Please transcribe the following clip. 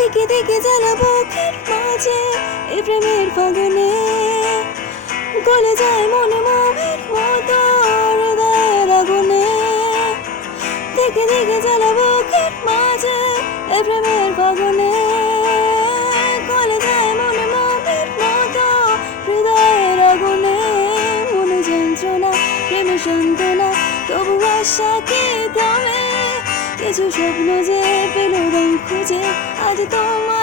থেকে থেকে জ্বালা বুকের মাঝে এই প্রেমের ফাগুনে গলে যায় মনে মোমের মতো হৃদয়ের আগুনে থেকে থেকে জ্বালা বুকের মাঝে এই প্রেমের ফাগুনে গলে যায় মনে মোমের মতো হৃদয়ের আগুনে মনে যন্ত্রণা প্রেমে সান্ত্বনা তবু আশা কি থামে কিছু স্বপ্ন যে পেল রং খুঁজে আজ তোমার